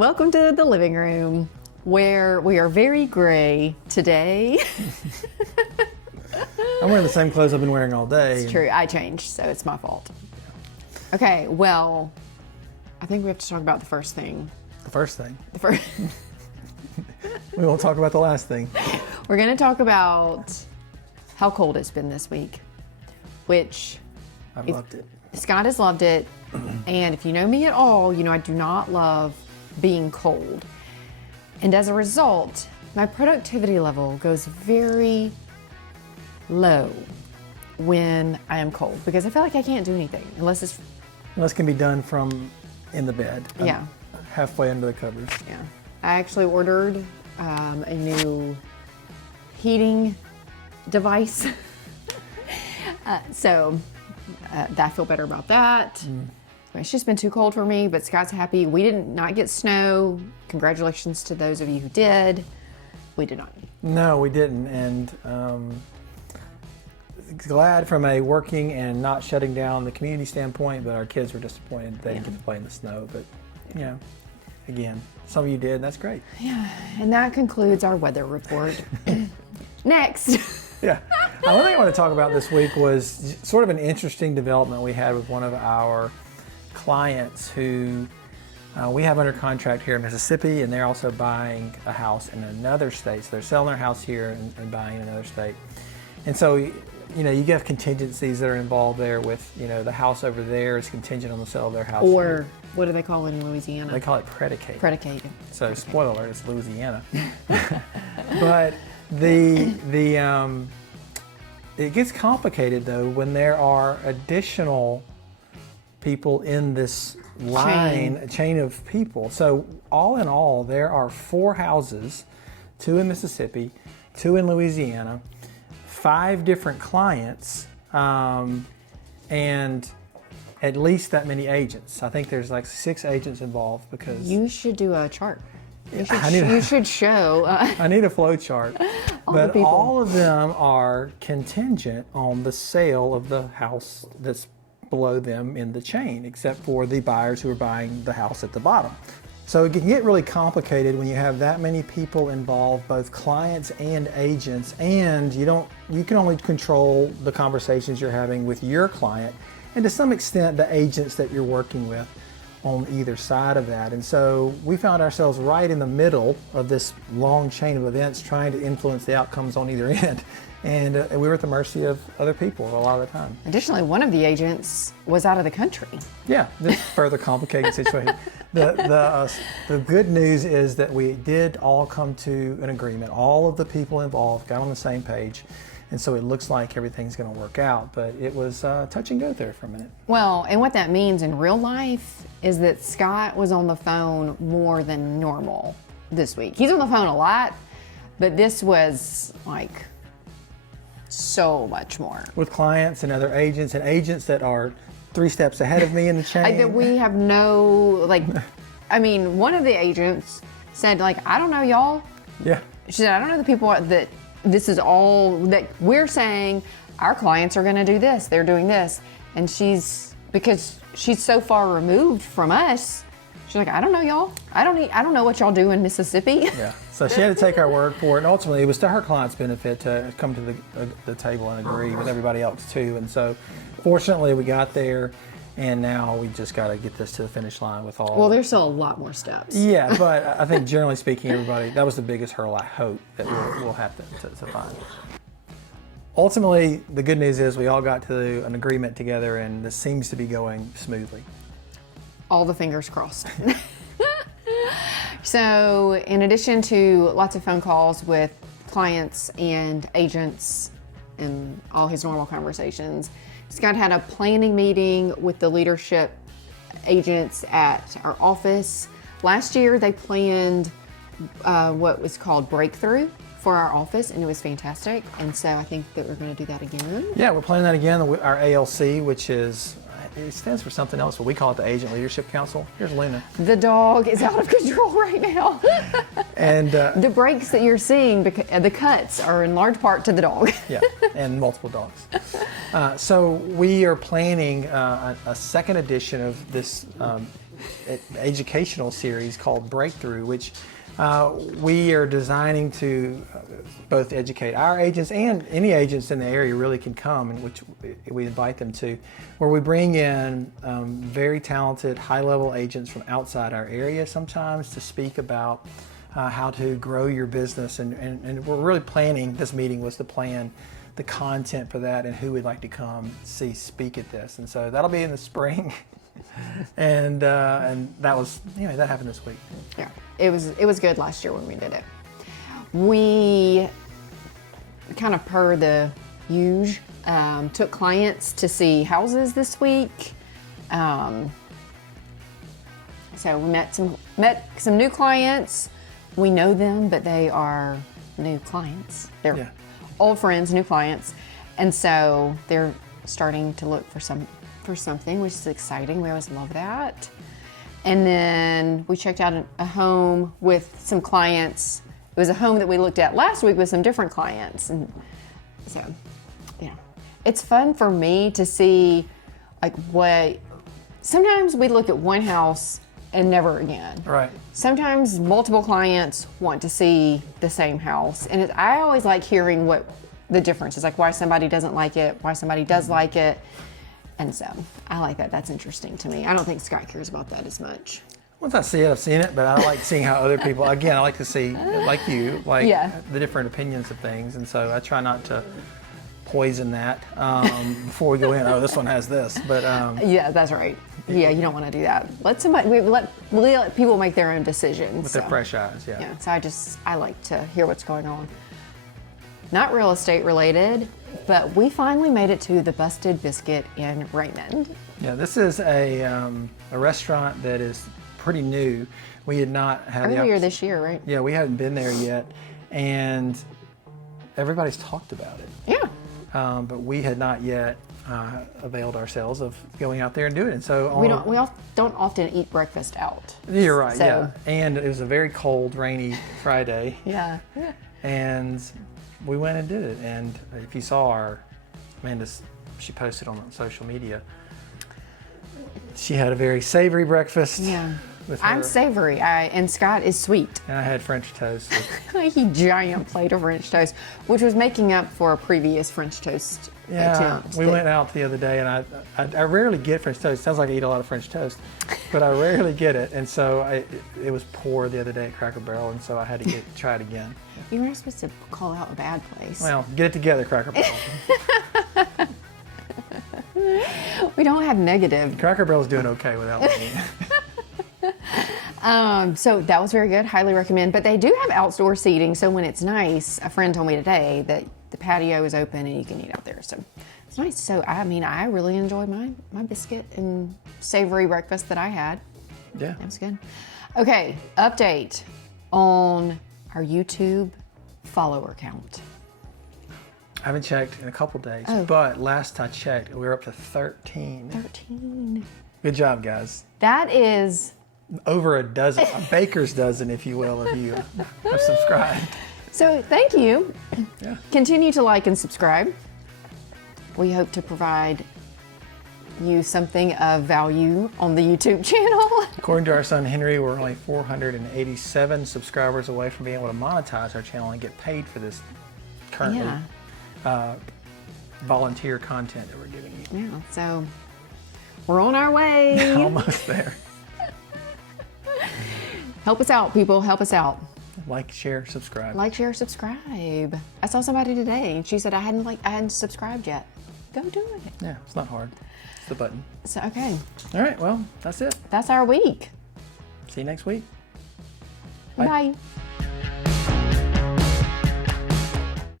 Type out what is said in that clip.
Welcome to the living room, where we are very gray today. I'm wearing the same clothes I've been wearing all day. It's true, I changed, so it's my fault. Okay, well, I think we have to talk about the first thing. The first thing. The first. We won't talk about the last thing. We're going to talk about how cold it's been this week, which I've loved it. Scott has loved it. And if you know me at all, you know I do not love being cold. And as a result, my productivity level goes very low when I am cold because I feel like I can't do anything unless it's... Unless it can be done from in the bed. Yeah. Halfway under the covers. Yeah. I actually ordered a new heating device. So I feel better about that. It's just been too cold for me, but Scott's happy. We did not get snow. Congratulations to those of you who did. We did not. No, we didn't. And glad from a working and not shutting down the community standpoint, but our kids were disappointed they didn't get to play in the snow. But, you know, again, some of you did, and that's great. Yeah, and that concludes our weather report. Next. Yeah. One thing I want to talk about this week was sort of an interesting development we had with one of our clients who we have under contract here in Mississippi, and they're also buying a house in another state. So they're selling their house here and buying in another state. And so, you know, you get contingencies that are involved there with, you know, the house over there is contingent on the sale of their house. Or what do they call it in Louisiana? They call it predicated. Predicated. So spoiler alert, it's Louisiana. But it gets complicated though when there are additional people in this chain of people. So all in all, there are 4 houses, 2 in Mississippi, 2 in Louisiana, 5 different clients, and at least that many agents. I think there's like 6 agents involved because... You should do a chart. You should show... I need a flow chart. But all of them are contingent on the sale of the house that's below them in the chain, except for the buyers who are buying the house at the bottom. So it can get really complicated when you have that many people involved, both clients and agents, and you can only control the conversations you're having with your client, and to some extent the agents that you're working with on either side of that. And so we found ourselves right in the middle of this long chain of events trying to influence the outcomes on either end. And we were at the mercy of other people a lot of the time. Additionally, one of the agents was out of the country. Yeah, this further complicated situation. The good news is that we did all come to an agreement. All of the people involved got on the same page. And so it looks like everything's going to work out, but it was touch and go there for a minute. Well, and what that means in real life is that Scott was on the phone more than normal this week. He's on the phone a lot, but this was like so much more. With clients and other agents and agents that are 3 steps ahead of me in the chain. Like that we have no, like, I mean, one of the agents said, like, I don't know y'all. Yeah. She said, I don't know the people that this is all that we're saying our clients are going to do this, they're doing this. And because she's so far removed from us, she's like, I don't know y'all. I don't know what y'all do in Mississippi. Yeah. So she had to take our word for it. And ultimately it was to her client's benefit to come to the table and agree with everybody else too. And so fortunately we got there, and now we just got to get this to the finish line with all. Well, there's still a lot more steps. Yeah, but I think generally speaking, everybody, that was the biggest hurdle I hope that we'll have to find. Ultimately, the good news is we all got to an agreement together, and this seems to be going smoothly. All the fingers crossed. So in addition to lots of phone calls with clients and agents and all his normal conversations, Scott had a planning meeting with the leadership agents at our office. Last year, they planned what was called Breakthrough for our office, and it was fantastic. And so I think that we're going to do that again. Yeah, we're planning that again. Our ALC, which is it stands for something else, but we call it the Agent Leadership Council. Here's Luna. The dog is out of control right now. And the breaks that you're seeing, the cuts, are in large part to the dog. yeah, and multiple dogs. So we are planning a second edition of this educational series called Breakthrough, which we are designing to both educate our agents, and any agents in the area really can come, and which we invite them to, where we bring in very talented, high-level agents from outside our area sometimes to speak about how to grow your business. And we're really planning, this meeting was to plan the content for that and who we'd like to come see speak at this. And so that'll be in the spring. and that was, that happened this week. Yeah, it was good last year when we did it. We kind of, per the usual, took clients to see houses this week. So we met some new clients. We know them, but they are new clients. They're old friends, new clients, and so they're starting to look for something, which is exciting. We always love that. And then we checked out a home with some clients. It was a home that we looked at last week with some different clients, and so it's fun for me to see sometimes we look at one house and never again. Right. Sometimes multiple clients want to see the same house, and I always like hearing what the difference is, like why somebody doesn't like it, why somebody does like it. And so I like that. That's interesting to me. I don't think Scott cares about that as much. Once I see it, I've seen it, but I like seeing how other people, again, I like to see, like you, the different opinions of things. And so I try not to poison that before we go in. Oh, this one has this. But yeah, that's right. Yeah, you don't want to do that. We let people make their own decisions. With their fresh eyes, yeah. Yeah, so I like to hear what's going on. Not real estate related, but we finally made it to the Busted Biscuit in Raymond. Yeah, this is a restaurant that is pretty new. We had not had earlier this year, right? Yeah, we hadn't been there yet, and everybody's talked about it. Yeah. But we had not yet availed ourselves of going out there and doing it. And so we don't often eat breakfast out. You're right. So. Yeah, and it was a very cold, rainy Friday. Yeah. And we went and did it. And if you saw Amanda, she posted on social media. She had a very savory breakfast. Yeah. I'm savory, and Scott is sweet. And I had French toast. A giant plate of French toast, which was making up for a previous French toast attempt. We went out the other day, and I rarely get French toast. It sounds like I eat a lot of French toast, but I rarely get it. And so it was poor the other day at Cracker Barrel, and so I had to try it again. You weren't supposed to call out a bad place. Well, get it together, Cracker Barrel. We don't have negative. Cracker Barrel's doing okay without me. So that was very good. Highly recommend. But they do have outdoor seating, so when it's nice, a friend told me today that the patio is open and you can eat out there. So it's nice. So I really enjoyed my biscuit and savory breakfast that I had. Yeah, that was good. Okay, update on our YouTube follower count. I haven't checked in a couple days, but last I checked, we were up to 13. 13. Good job, guys. That is over a dozen, a baker's dozen, if you will, of you have subscribed. So thank you. Yeah. Continue to like and subscribe. We hope to provide you something of value on the YouTube channel. According to our son Henry, we're only 487 subscribers away from being able to monetize our channel and get paid for this currently volunteer content that we're giving you. Yeah, so we're on our way. Almost there. Help us out, people. Help us out. Like, share, subscribe. Like, share, subscribe. I saw somebody today, and she said I hadn't subscribed yet. Go do it. Yeah, it's not hard. It's the button. So okay. All right. Well, that's it. That's our week. See you next week. Bye.